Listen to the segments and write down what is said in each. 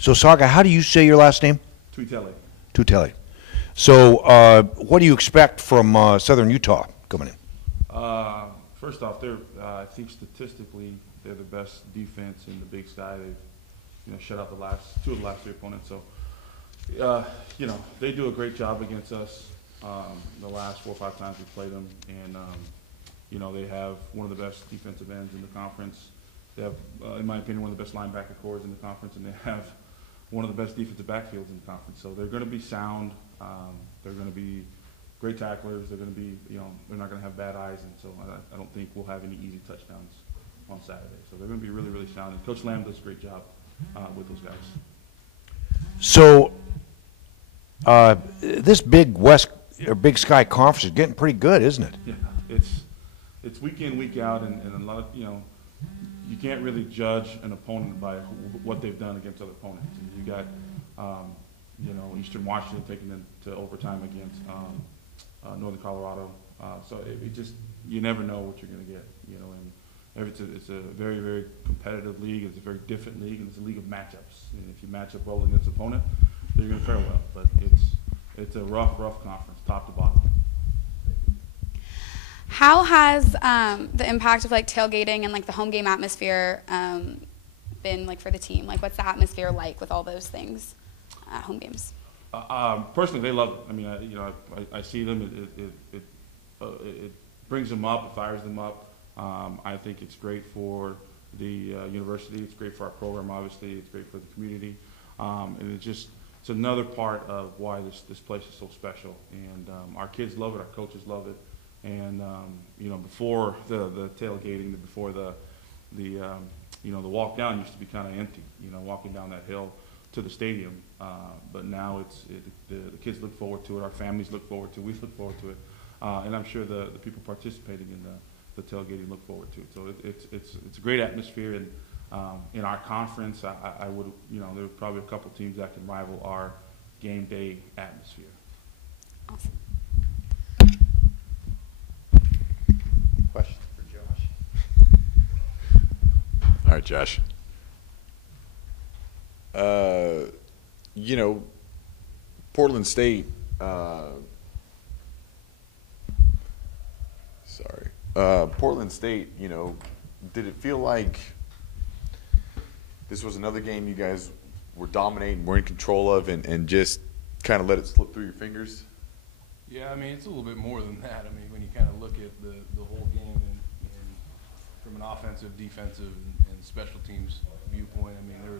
So, Saga, how do you say your last name? Tuitele. Tuitele. So, what do you expect from Southern Utah coming in? First off, I think statistically they're the best defense in the Big Sky. They've shut out two of the last three opponents. So, they do a great job against us the last 4 or 5 times we've played them, and they have one of the best defensive ends in the conference. They have, in my opinion, one of the best linebacker cores in the conference, and they have one of the best defensive backfields in the conference. So they're going to be sound. They're going to be great tacklers. They're going to be, they're not going to have bad eyes, and so I don't think we'll have any easy touchdowns on Saturday. So they're going to be really, really sound. And Coach Lamb does a great job with those guys. So this Big Sky conference is getting pretty good, isn't it? Yeah, it's week in, week out, and a lot of, you can't really judge an opponent by what they've done against other opponents. And you got, Eastern Washington taking them to overtime against Northern Colorado. So you never know what you're going to get, and it's a very, very competitive league. It's a very different league, and it's a league of matchups. And if you match up well against an opponent, then you're going to fare well. But it's a rough conference, top to bottom. How has the impact of tailgating and the home game atmosphere been for the team? What's the atmosphere like with all those things at home games? Personally, they love it. I mean, I see them. It brings them up. It fires them up. I think it's great for the university. It's great for our program. Obviously, it's great for the community, and it's another part of why this place is so special. And our kids love it. Our coaches love it. And before the tailgating, before the walk down used to be kind of empty. Walking down that hill to the stadium. But now the kids look forward to it. Our families look forward to it. We look forward to it. And I'm sure the people participating in the tailgating look forward to it. So it's a great atmosphere. And in our conference, I would there are probably a couple teams that can rival our game day atmosphere. Awesome. Question for Josh. All right, Josh. Portland State. Portland State. Did it feel like this was another game you guys were dominating, were in control of, and just kind of let it slip through your fingers? Yeah, I mean, it's a little bit more than that. I mean, when you kind of look at the whole game and from an offensive, defensive, and special teams viewpoint, I mean, there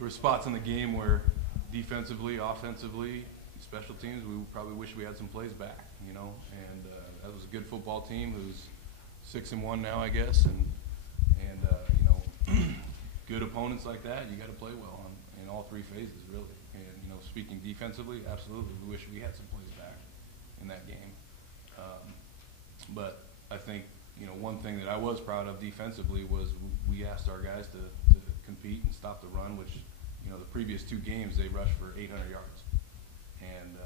were spots in the game where defensively, offensively, special teams, we probably wish we had some plays back, and that was a good football team who's 6-1 now, I guess, and good opponents like that, you got to play well in all three phases, really. And speaking defensively, absolutely, we wish we had some plays back in that game. But I think one thing that I was proud of defensively was we asked our guys to compete and stop the run, which the previous 2 games they rushed for 800 yards. And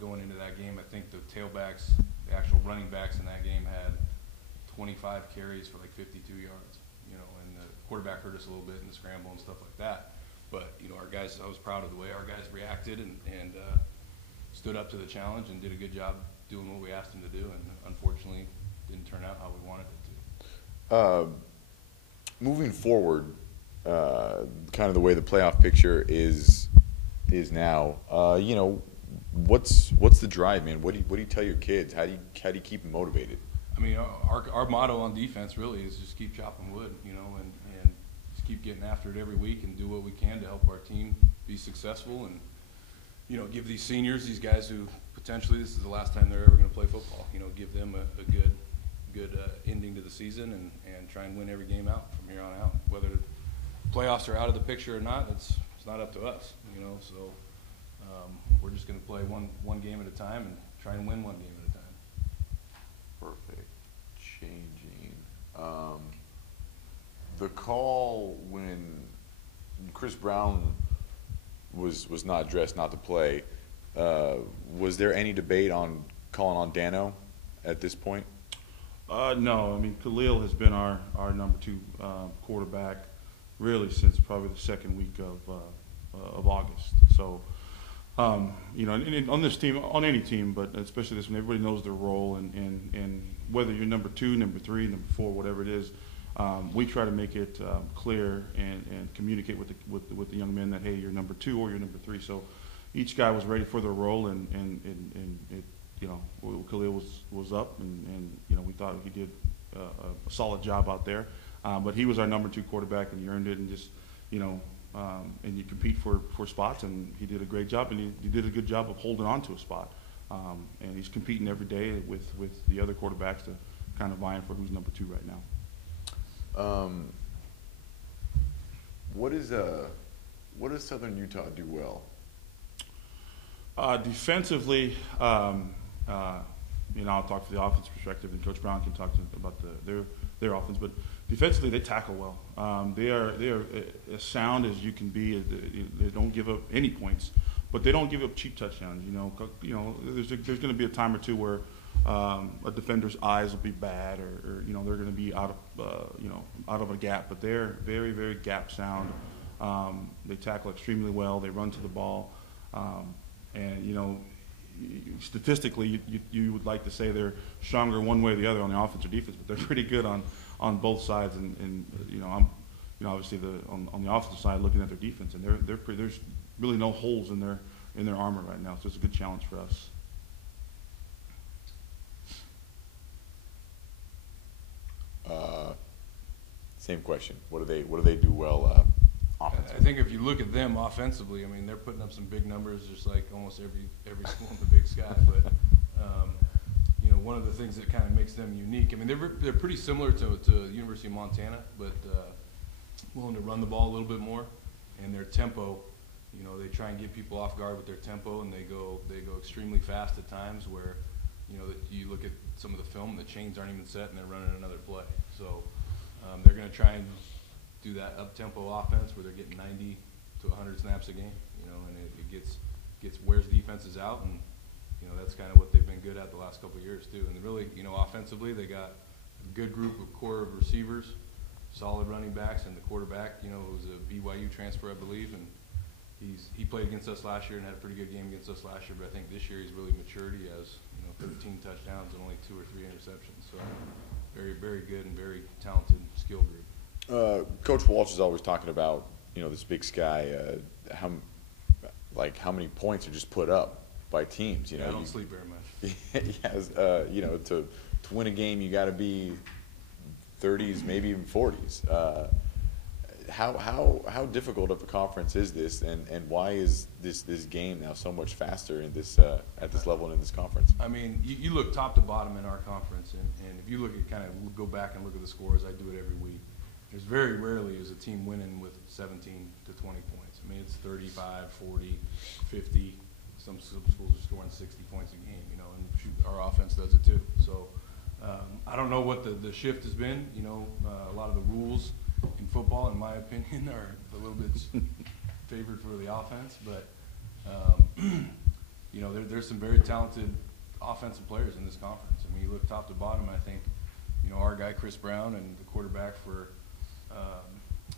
going into that game, I think the tailbacks, the actual running backs in that game had 25 carries for 52 yards. And the quarterback hurt us a little bit in the scramble and stuff like that. But our guys, I was proud of the way our guys reacted and stood up to the challenge and did a good job doing what we asked them to do. And unfortunately, didn't turn out how we wanted it to. Moving forward, kind of the way the playoff picture is now. What's the drive, man? What do you tell your kids? How do you keep them motivated? I mean, our motto on defense really is just keep chopping wood, and just keep getting after it every week and do what we can to help our team be successful and, give these seniors, these guys who potentially this is the last time they're ever going to play football, give them a good ending to the season and try and win every game out from here on out. Whether the playoffs are out of the picture or not, it's not up to us, so we're just going to play one game at a time and try and win one game at a time. Perfect. Changing. The call when Chris Brown was not dressed not to play, was there any debate on calling on Dano at this point? No. I mean, Khalil has been our number 2 quarterback really since probably the second week of August. So, you know, and on this team, on any team, but especially this one, everybody knows their role, and whether you're number 2, number 3, number 4, whatever it is, we try to make it clear and communicate with the young men that, hey, you're number 2 or you're number 3. So each guy was ready for their role, and it, you know, Khalil was up, and you know, we thought he did a solid job out there. But he was our number 2 quarterback, and he earned it, and just, you know, and you compete for spots, and he did a great job, and he did a good job of holding on to a spot. And he's competing every day with the other quarterbacks to kind of vying for who's number 2 right now. What does Southern Utah do well? Defensively, you know, I'll talk to the offense perspective, and Coach Brown can talk about their offense. But defensively, they tackle well. They are as sound as you can be. They don't give up any points, but they don't give up cheap touchdowns. You know, there's going to be a time or two where a defender's eyes will be bad, or you know, they're going to be out of a gap. But they're very, very gap sound. They tackle extremely well. They run to the ball, and you know, statistically, you would like to say they're stronger one way or the other on the offense or defense, but they're pretty good on both sides. And you know, I'm, you know, obviously on the offensive side, looking at their defense, and there's really no holes in their armor right now. So it's a good challenge for us. Same question. What do they do well offensively? I think if you look at them offensively, I mean, they're putting up some big numbers, just like almost every school in the Big Sky. But you know, one of the things that kind of makes them unique, I mean, they're pretty similar to University of Montana, but willing to run the ball a little bit more, and their tempo. You know, they try and get people off guard with their tempo, and they go extremely fast at times. Where, you know, you look at some of the film, the chains aren't even set, and they're running another play. So they're going to try and do that up-tempo offense where they're getting 90 to 100 snaps a game, you know, and it gets wears defenses out, and you know, that's kind of what they've been good at the last couple of years too. And really, you know, offensively, they got a good group of core of receivers, solid running backs, and the quarterback, you know, was a BYU transfer, I believe, and he played against us last year and had a pretty good game against us last year. But I think this year he's really matured. He has, you know, 13 touchdowns and only 2 or 3 interceptions. So very, very good and very talented skill group. Coach Walsh is always talking about, you know, this Big Sky, how many points are just put up by teams. You know, I don't sleep very much. Yes, you know, to win a game, you got to be 30s, maybe even 40s. How difficult of a conference is this, and why is this game now so much faster in this at this level and in this conference? I mean, you look top to bottom in our conference, and if you look at kind of go back and look at the scores, I do it every week. There's very rarely is a team winning with 17 to 20 points. I mean, it's 35, 40, 50. Some schools are scoring 60 points a game, you know, and shoot, our offense does it too. So I don't know what the shift has been. You know, a lot of the rules in football, in my opinion, are a little bit favored for the offense. But, you know, there's some very talented offensive players in this conference. I mean, you look top to bottom, I think, you know, our guy Chris Brown and the quarterback for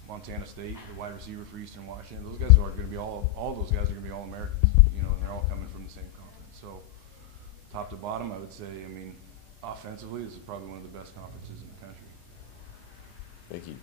Montana State, the wide receiver for Eastern Washington, those guys are going to be all those guys are going to be All-Americans, you know, and they're all coming from the same conference. So top to bottom, I would say, I mean, offensively, this is probably one of the best conferences in the country. Thank you.